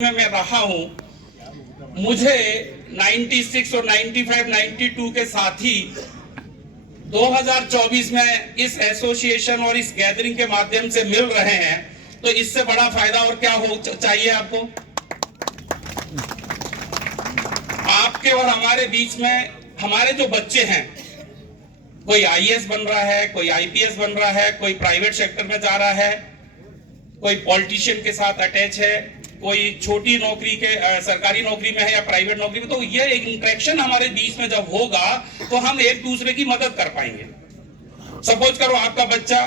में मैं रहा हूं, मुझे 96 और 95, 92 के साथ ही 2024 में इस एसोसिएशन और इस गैदरिंग के माध्यम से मिल रहे हैं, तो इससे बड़ा फायदा और क्या हो चाहिए आपको। आपके और हमारे बीच में हमारे जो बच्चे हैं, कोई आईएएस बन रहा है, कोई आईपीएस बन रहा है, कोई प्राइवेट सेक्टर में जा रहा है, कोई पॉलिटिशियन के साथ अटैच है, कोई छोटी नौकरी के सरकारी नौकरी में है या प्राइवेट नौकरी में। तो ये एक इंटरेक्शन हमारे बीच में जब होगा तो हम एक दूसरे की मदद कर पाएंगे। सपोज करो आपका बच्चा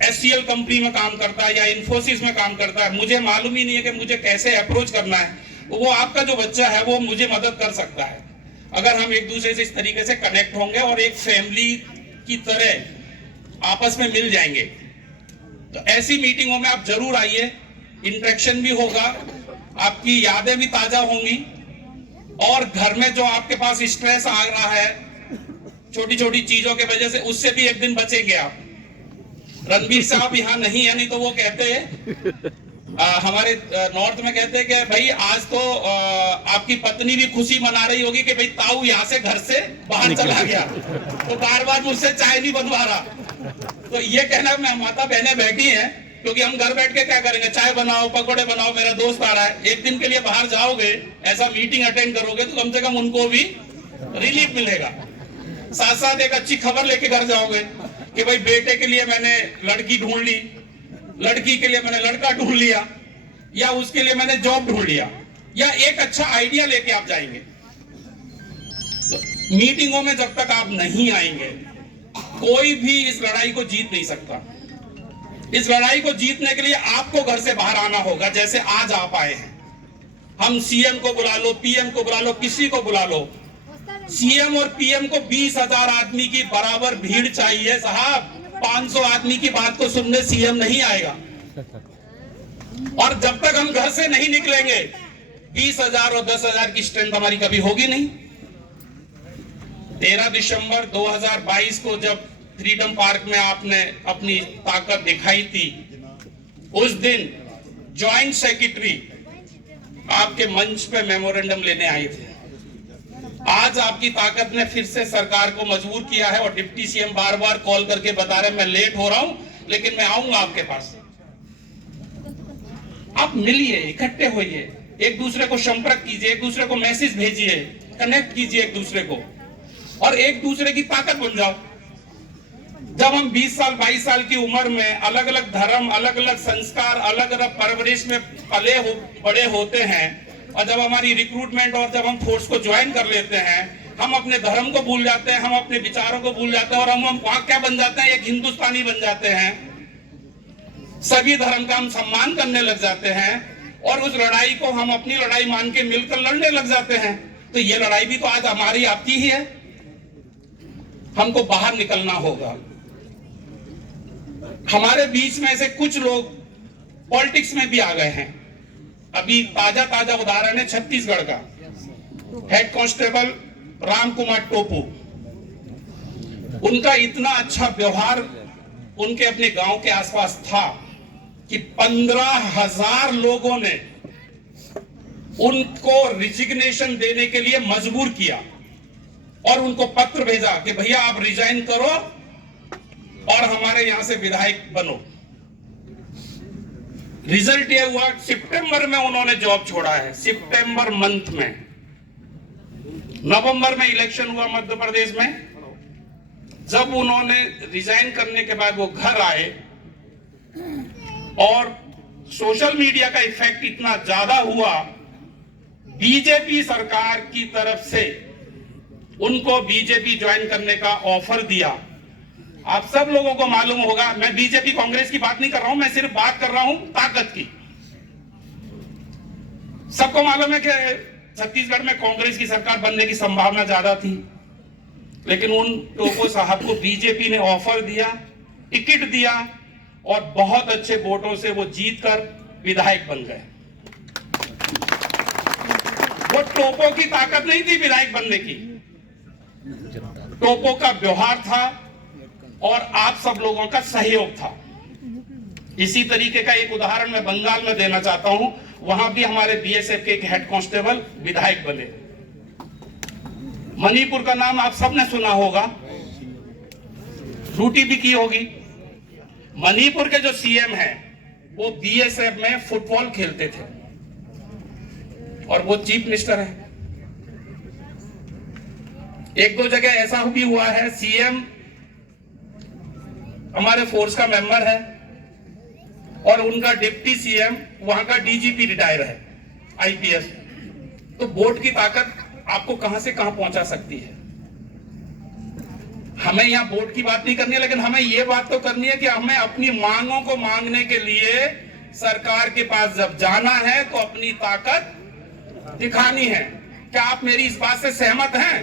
एचसीएल कंपनी में काम करता है या इन्फोसिस में काम करता है, मुझे मालूम ही नहीं है कि मुझे कैसे अप्रोच करना है, वो आपका जो बच्चा है वो मुझे मदद कर सकता है अगर हम एक दूसरे से इस तरीके से कनेक्ट होंगे और एक फैमिली की तरह आपस में मिल जाएंगे। तो ऐसी मीटिंगों में आप जरूर आइए, इंटरेक्शन भी होगा, आपकी यादें भी ताजा होंगी और घर में जो आपके पास स्ट्रेस आ रहा है छोटी छोटी चीजों के वजह से, उससे भी एक दिन बचेंगे आप। रणबीर साहब यहाँ नहीं है, नहीं तो वो कहते हैं हमारे नॉर्थ में कहते हैं कि भाई आज तो आपकी पत्नी भी खुशी मना रही होगी कि भाई ताऊ यहाँ से घर से बाहर चला गया, तो बार बार मुझसे चाय नहीं बनवा रहा। तो ये कहना मैं माता बहनें बैठी हैं, क्योंकि हम घर बैठ के क्या करेंगे, चाय बनाओ, पकौड़े बनाओ, मेरा दोस्त आ रहा है। एक दिन के लिए बाहर जाओगे, ऐसा मीटिंग अटेंड करोगे तो कम से कम उनको भी रिलीफ मिलेगा। साथ साथ एक अच्छी खबर लेके घर जाओगे कि भाई बेटे के लिए मैंने लड़की ढूंढ ली, लड़की के लिए मैंने लड़का ढूंढ लिया, या उसके लिए मैंने जॉब ढूंढ लिया, या एक अच्छा आइडिया लेके आप जाएंगे। तो मीटिंगों में जब तक आप नहीं आएंगे, कोई भी इस लड़ाई को जीत नहीं सकता। इस लड़ाई को जीतने के लिए आपको घर से बाहर आना होगा, जैसे आज आप आए हैं। हम सीएम को बुला लो, पीएम को बुला लो, किसी को बुला लो, सीएम और पीएम को 20,000 आदमी की बराबर भीड़ चाहिए साहब। 500 आदमी की बात को सुनने सीएम नहीं आएगा। और जब तक हम घर से नहीं निकलेंगे, 20,000 और 10,000 की स्ट्रेंथ हमारी कभी होगी नहीं। 13 दिसंबर 2022 को जब फ्रीडम पार्क में आपने अपनी ताकत दिखाई थी, उस दिन जॉइंट सेक्रेटरी आपके मंच पे मेमोरेंडम लेने आए थे। आज आपकी ताकत ने फिर से सरकार को मजबूर किया है और डिप्टी सीएम बार बार कॉल करके बता रहे मैं लेट हो रहा हूं, लेकिन मैं आऊंगा आपके पास। आप मिलिए, इकट्ठे होइए, एक दूसरे को संपर्क कीजिए, एक दूसरे को मैसेज भेजिए, कनेक्ट कीजिए एक दूसरे को, और एक दूसरे की ताकत बन जाओ। जब हम 20 साल 22 साल की उम्र में अलग अलग धर्म, अलग अलग संस्कार, अलग अलग परवरिश में बड़े होते हैं, और जब हमारी रिक्रूटमेंट और जब हम फोर्स को ज्वाइन कर लेते हैं, हम अपने धर्म को भूल जाते हैं, हम अपने विचारों को भूल जाते हैं, और हम वहां क्या बन जाते हैं, एक हिंदुस्तानी बन जाते हैं। सभी धर्म का हम सम्मान करने लग जाते हैं और उस लड़ाई को हम अपनी लड़ाई मान के मिलकर लड़ने लग जाते हैं। तो ये लड़ाई भी तो आज हमारी आपकी ही है। हमको बाहर निकलना होगा। हमारे बीच में से कुछ लोग पॉलिटिक्स में भी आ गए हैं। अभी ताजा ताजा उदाहरण है छत्तीसगढ़ का, हेड कांस्टेबल राम कुमार टोपू। उनका इतना अच्छा व्यवहार उनके अपने गांव के आसपास था कि 15,000 लोगों ने उनको रिजिग्नेशन देने के लिए मजबूर किया और उनको पत्र भेजा कि भैया आप रिजाइन करो और हमारे यहां से विधायक बनो। रिजल्ट ये हुआ, सितंबर में उन्होंने जॉब छोड़ा है, सितंबर मंथ में। नवंबर में इलेक्शन हुआ मध्य प्रदेश में। जब उन्होंने रिजाइन करने के बाद वो घर आए और सोशल मीडिया का इफेक्ट इतना ज्यादा हुआ, बीजेपी सरकार की तरफ से उनको बीजेपी ज्वाइन करने का ऑफर दिया। आप सब लोगों को मालूम होगा, मैं बीजेपी कांग्रेस की बात नहीं कर रहा हूं, मैं सिर्फ बात कर रहा हूं ताकत की। सबको मालूम है कि छत्तीसगढ़ में कांग्रेस की सरकार बनने की संभावना ज्यादा थी, लेकिन उन टोपो साहब को बीजेपी ने ऑफर दिया, टिकट दिया और बहुत अच्छे वोटों से वो जीतकर विधायक बन गए। वो टोपो की ताकत नहीं थी विधायक बनने की, टोपो का व्यवहार था और आप सब लोगों का सहयोग था। इसी तरीके का एक उदाहरण मैं बंगाल में देना चाहता हूं। वहां भी हमारे बीएसएफ के एक हेड कांस्टेबल विधायक बने। मणिपुर का नाम आप सबने सुना होगा, ड्यूटी भी की होगी। मणिपुर के जो सीएम हैं वो बीएसएफ में फुटबॉल खेलते थे और वो चीफ मिनिस्टर है। एक दो जगह ऐसा भी हुआ है, सीएम हमारे फोर्स का मेंबर है और उनका डिप्टी सीएम वहां का डीजीपी रिटायर है, आईपीएस। तो वोट की ताकत आपको कहां से कहां पहुंचा सकती है। हमें यहां वोट की बात नहीं करनी है, लेकिन हमें यह बात तो करनी है कि हमें अपनी मांगों को मांगने के लिए सरकार के पास जब जाना है तो अपनी ताकत दिखानी है। क्या आप मेरी इस बात से सहमत हैं?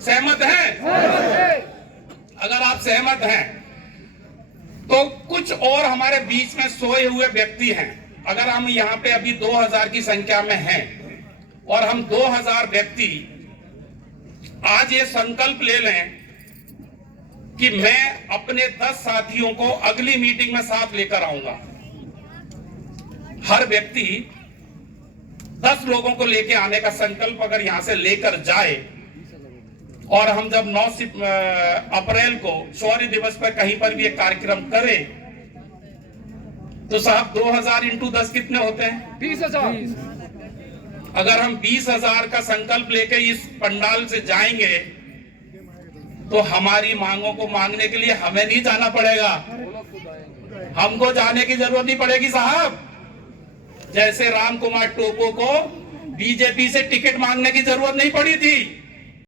सहमत हैं? अगर आप सहमत हैं तो कुछ और हमारे बीच में सोए हुए व्यक्ति हैं। अगर हम यहां पे अभी 2000 की संख्या में हैं और हम 2000 व्यक्ति आज ये संकल्प ले लें कि मैं अपने 10 साथियों को अगली मीटिंग में साथ लेकर आऊंगा। हर व्यक्ति 10 लोगों को लेकर आने का संकल्प अगर यहां से लेकर जाए और हम जब 9 अप्रैल को शौर्य दिवस पर कहीं पर भी एक कार्यक्रम करें तो साहब 2000 इंटू 10 कितने होते हैं? 20,000। अगर हम 20,000 का संकल्प लेके इस पंडाल से जाएंगे तो हमारी मांगों को मांगने के लिए हमें नहीं जाना पड़ेगा, हमको जाने की जरूरत नहीं पड़ेगी साहब। जैसे राम कुमार टोपो को बीजेपी से टिकट मांगने की जरूरत नहीं पड़ी थी,